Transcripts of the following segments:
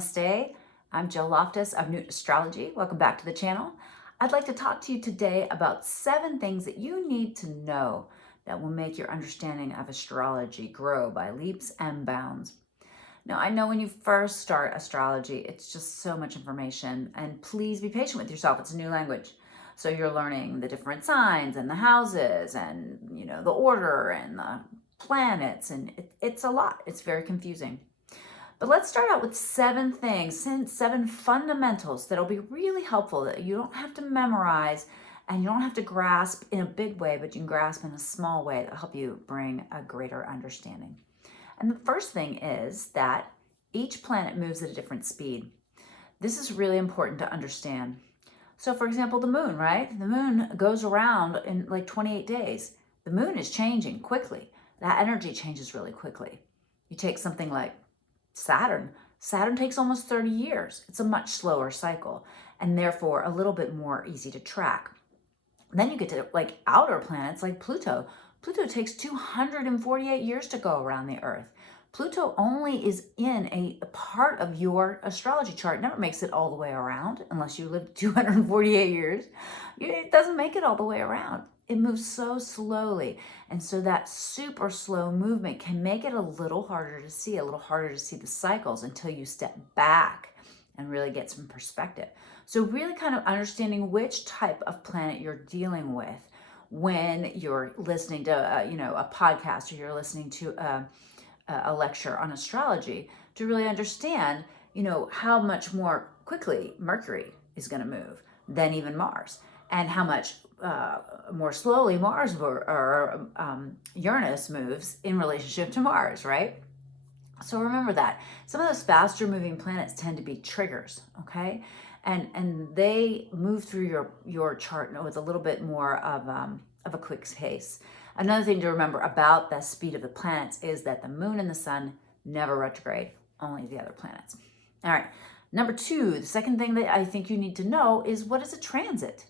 Namaste. I'm Jill Loftis of Nuit Astrology. Welcome back to the channel. I'd like to talk to you today about 7 things that you need to know that will make your understanding of astrology grow by leaps and bounds. Now, I know when you first start astrology, it's just so much information, and please be patient with yourself. It's a new language. So you're learning the different signs and the houses and, the order and the planets, and it's a lot. It's very confusing. But let's start out with 7 things, 7 fundamentals that'll be really helpful that you don't have to memorize and you don't have to grasp in a big way, but you can grasp in a small way that'll help you bring a greater understanding. And the first thing is that each planet moves at a different speed. This is really important to understand. So for example, the moon, right? The moon goes around in like 28 days. The moon is changing quickly. That energy changes really quickly. You take something like Saturn takes almost 30 years. It's a much slower cycle and therefore a little bit more easy to track. Then you get to like outer planets like Pluto. Pluto takes 248 years to go around the Earth. Pluto only is in a part of your astrology chart. It never makes it all the way around unless you live 248 years. It doesn't make it all the way around. It moves so slowly. And so that super slow movement can make it a little harder to see the cycles until you step back and really get some perspective. So really kind of understanding which type of planet you're dealing with when you're listening to a podcast or you're listening to a lecture on astrology to really understand, how much more quickly Mercury is going to move than even Mars, and how much more slowly Mars or Uranus moves in relationship to Mars, right? So remember that. Some of those faster moving planets tend to be triggers, okay? And they move through your chart with a little bit more of a quick pace. Another thing to remember about the speed of the planets is that the moon and the sun never retrograde, only the other planets. All right, number 2, the second thing that I think you need to know is what is a transit?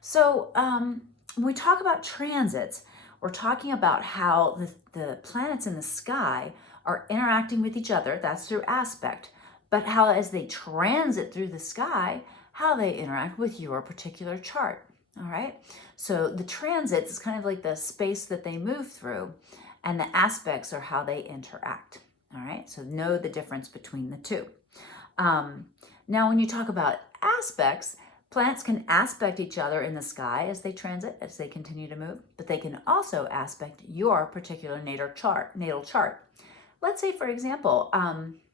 So when we talk about transits, we're talking about how the planets in the sky are interacting with each other. That's through aspect. But how as they transit through the sky, how they interact with your particular chart. All right. So the transits is kind of like the space that they move through, and the aspects are how they interact. All right. So know the difference between the two. Now, when you talk about aspects, planets can aspect each other in the sky as they transit, as they continue to move, but they can also aspect your particular natal chart. Let's say, for example,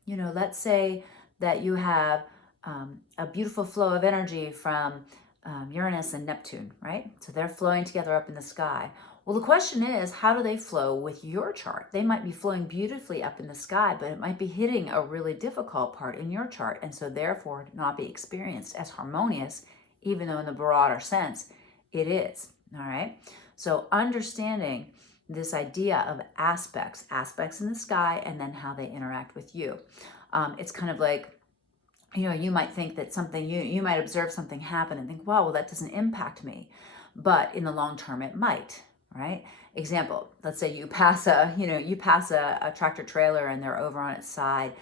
let's say that you have a beautiful flow of energy from Uranus and Neptune, right? So they're flowing together up in the sky. Well, the question is, how do they flow with your chart? They might be flowing beautifully up in the sky, but it might be hitting a really difficult part in your chart, and so therefore not be experienced as harmonious, even though in the broader sense it is, all right? So understanding this idea of aspects in the sky, and then how they interact with you. It's kind of like, you might think that something, you might observe something happen and think, wow, well, that doesn't impact me. But in the long term, it might, right? Example, let's say you pass a tractor trailer and they're over on its side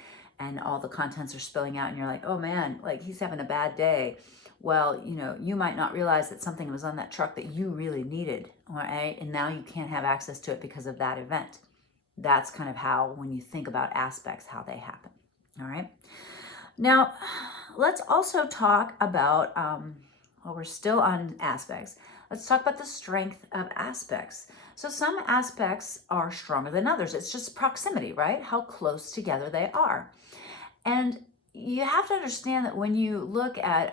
and all the contents are spilling out and you're like, oh man, like he's having a bad day. Well, you might not realize that something was on that truck that you really needed, right? And now you can't have access to it because of that event. That's kind of how, when you think about aspects, how they happen, all right? Now, let's also talk about, while we're still on aspects, let's talk about the strength of aspects. So some aspects are stronger than others. It's just proximity, right? How close together they are. And you have to understand that when you look at,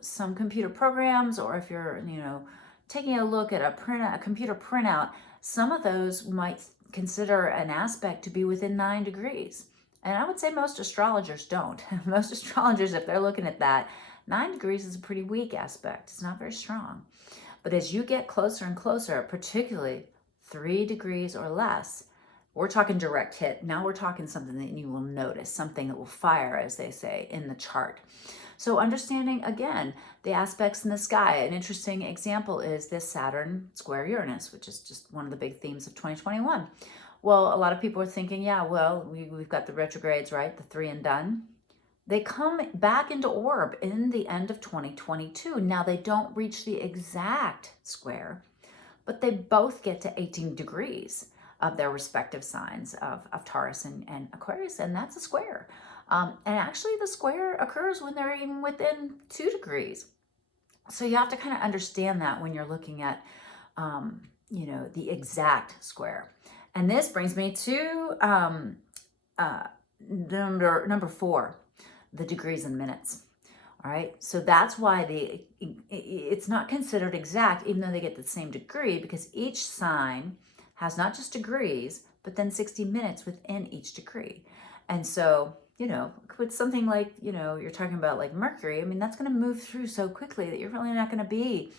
some computer programs, or if you're, taking a look at a computer printout, some of those might consider an aspect to be within 9 degrees. And I would say most astrologers don't. Most astrologers, if they're looking at that, 9 degrees is a pretty weak aspect. It's not very strong. But as you get closer and closer, particularly 3 degrees or less, we're talking direct hit. Now we're talking something that you will notice, something that will fire, as they say, in the chart. So understanding, again, the aspects in the sky. An interesting example is this Saturn square Uranus, which is just one of the big themes of 2021. Well, a lot of people are thinking, yeah, well, we've got the retrogrades, right? The 3 and done. They come back into orb in the end of 2022. Now, they don't reach the exact square, but they both get to 18 degrees of their respective signs of Taurus and Aquarius, and that's a square. And actually, the square occurs when they're even within 2 degrees. So you have to kind of understand that when you're looking at, the exact square. And this brings me to number 4, the degrees and minutes. All right, so that's why it's not considered exact, even though they get the same degree, because each sign has not just degrees, but then 60 minutes within each degree. And so, with something like, you're talking about like Mercury, I mean, that's going to move through so quickly that you're really not going to be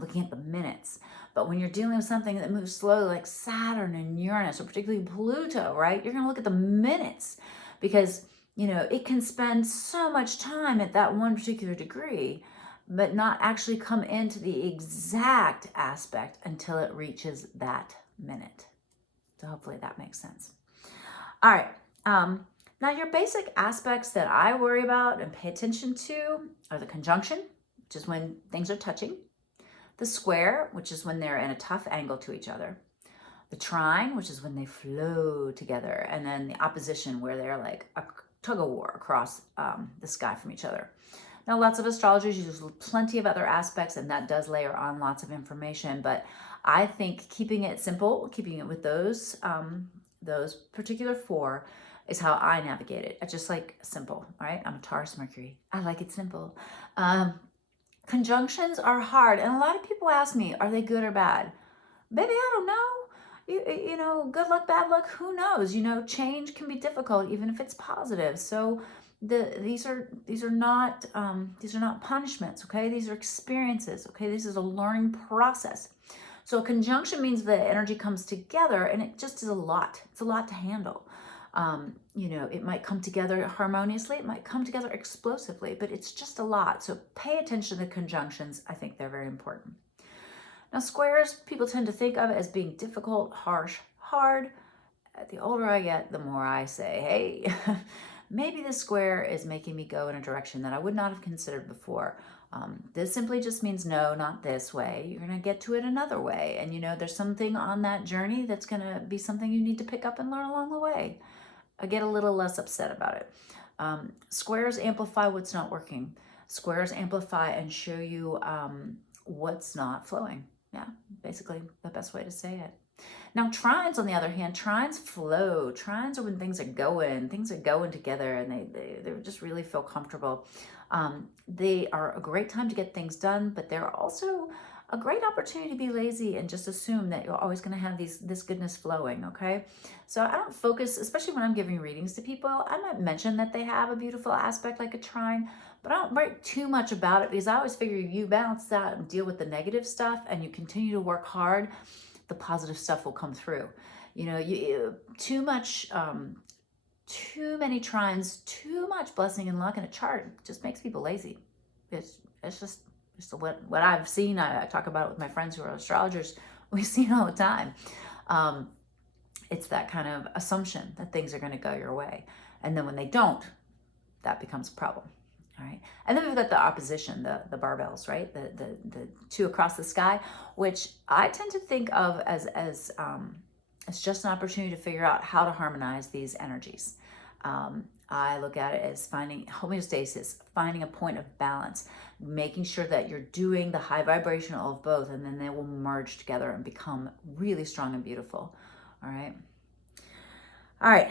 looking at the minutes. But when you're dealing with something that moves slowly, like Saturn and Uranus, or particularly Pluto, right, you're going to look at the minutes, because it can spend so much time at that one particular degree, but not actually come into the exact aspect until it reaches that minute. So hopefully that makes sense. All right. Now, your basic aspects that I worry about and pay attention to are the conjunction, which is when things are touching, the square, which is when they're in a tough angle to each other, the trine, which is when they flow together, and then the opposition, where they're like a tug of war across the sky from each other. Now, lots of astrologers use plenty of other aspects, and that does layer on lots of information, but I think keeping it simple, keeping it with those particular 4 is how I navigate it. I just like simple, right? I'm a Taurus Mercury. I like it simple. Conjunctions are hard, and a lot of people ask me, are they good or bad? Baby, I don't know. Good luck, bad luck, who knows? Change can be difficult, even if it's positive. So these are not punishments, okay? These are experiences, okay? This is a learning process. So a conjunction means the energy comes together, and it just is a lot. It's a lot to handle. It might come together harmoniously, it might come together explosively, but it's just a lot. So pay attention to the conjunctions. I think they're very important. Now, squares, people tend to think of it as being difficult, harsh, hard. The older I get, the more I say, hey, maybe this square is making me go in a direction that I would not have considered before. This simply just means no, not this way. You're going to get to it another way. And, there's something on that journey that's going to be something you need to pick up and learn along the way. I get a little less upset about it. Squares amplify what's not working. Squares amplify and show you what's not flowing. Yeah, basically the best way to say it. Now, trines, on the other hand, trines flow. Trines are when things are going together, and they just really feel comfortable. They are a great time to get things done, but they're also a great opportunity to be lazy and just assume that you're always going to have this goodness flowing, okay? So I don't focus, especially when I'm giving readings to people, I might mention that they have a beautiful aspect like a trine, but I don't write too much about it, because I always figure you balance that and deal with the negative stuff, and you continue to work hard, the positive stuff will come through. Too many trines, too much blessing and luck in a chart just makes people lazy. It's just what I've seen. I talk about it with my friends who are astrologers. We see it all the time. It's that kind of assumption that things are going to go your way, and then when they don't, that becomes a problem. All right. And then we've got the opposition, the barbells, right? The 2 across the sky, which I tend to think of as just an opportunity to figure out how to harmonize these energies. I look at it as finding homeostasis, finding a point of balance, making sure that you're doing the high vibrational of both, and then they will merge together and become really strong and beautiful. All right. All right.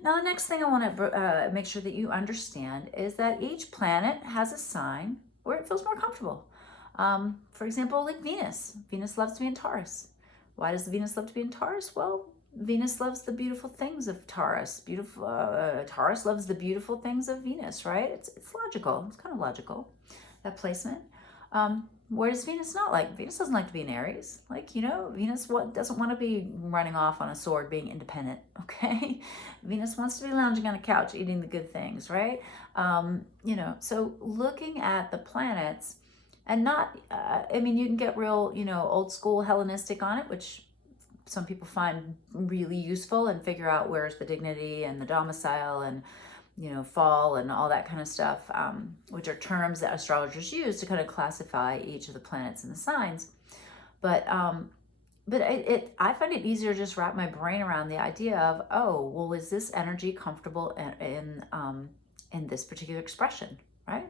Now, the next thing I want to make sure that you understand is that each planet has a sign where it feels more comfortable. For example, like Venus. Venus loves to be in Taurus. Why does Venus love to be in Taurus? Well, Venus loves the beautiful things of Taurus. Taurus loves the beautiful things of Venus, right? It's logical. It's kind of logical, that placement. Where does Venus not like? Venus doesn't like to be in Aries. Venus doesn't want to be running off on a sword, being independent, okay? Venus wants to be lounging on a couch, eating the good things, right? So looking at the planets and not, you can get real, old school Hellenistic on it, which some people find really useful, and figure out where's the dignity and the domicile and fall and all that kind of stuff, which are terms that astrologers use to kind of classify each of the planets and the signs. But I find it easier to just wrap my brain around the idea of, oh, well, is this energy comfortable in this particular expression, right?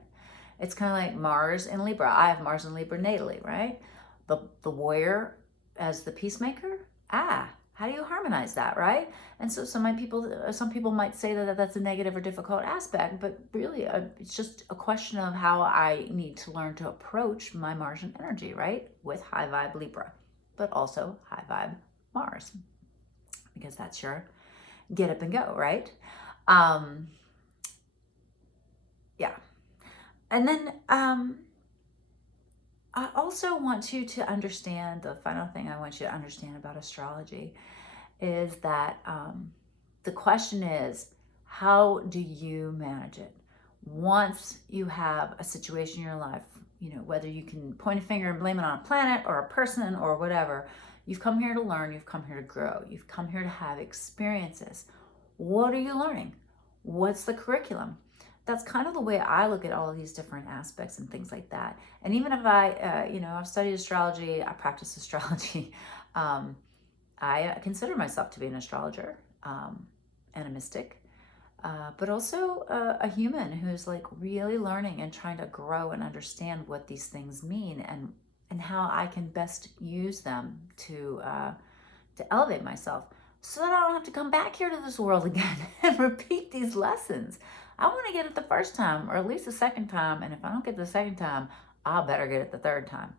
It's kind of like Mars in Libra. I have Mars in Libra natally, right? The warrior as the peacemaker. How do you harmonize that, right? And so some people might say that that's a negative or difficult aspect, but really it's just a question of how I need to learn to approach my Martian energy, right? With high vibe Libra, but also high vibe Mars, because that's your get up and go, right? Yeah. And then I also want you to understand, the final thing I want you to understand about astrology is that the question is, how do you manage it? Once you have a situation in your life, whether you can point a finger and blame it on a planet or a person or whatever, you've come here to learn, you've come here to grow, you've come here to have experiences. What are you learning? What's the curriculum? That's kind of the way I look at all of these different aspects and things like that. And even if I've studied astrology, I practice astrology, I consider myself to be an astrologer and a mystic, but also a human who's like really learning and trying to grow and understand what these things mean and how I can best use them to elevate myself, so that I don't have to come back here to this world again and repeat these lessons. I want to get it the first time, or at least the second time, and if I don't get the second time, I'll better get it the third time.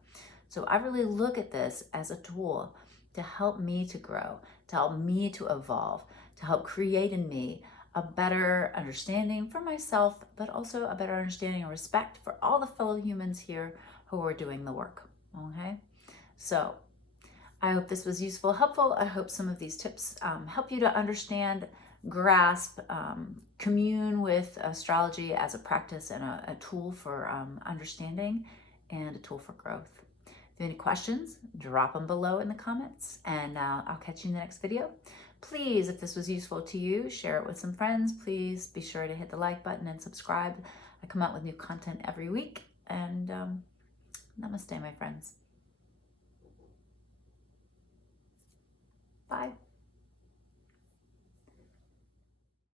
So I really look at this as a tool to help me to grow, to help me to evolve, to help create in me a better understanding for myself, but also a better understanding and respect for all the fellow humans here who are doing the work, okay? So I hope this was useful, helpful. I hope some of these tips help you to understand, grasp, commune with astrology as a practice and a tool for understanding and a tool for growth. If you have any questions, drop them below in the comments, and I'll catch you in the next video. Please, if this was useful to you, share it with some friends. Please be sure to hit the like button and subscribe. I come out with new content every week, and namaste, my friends. Bye.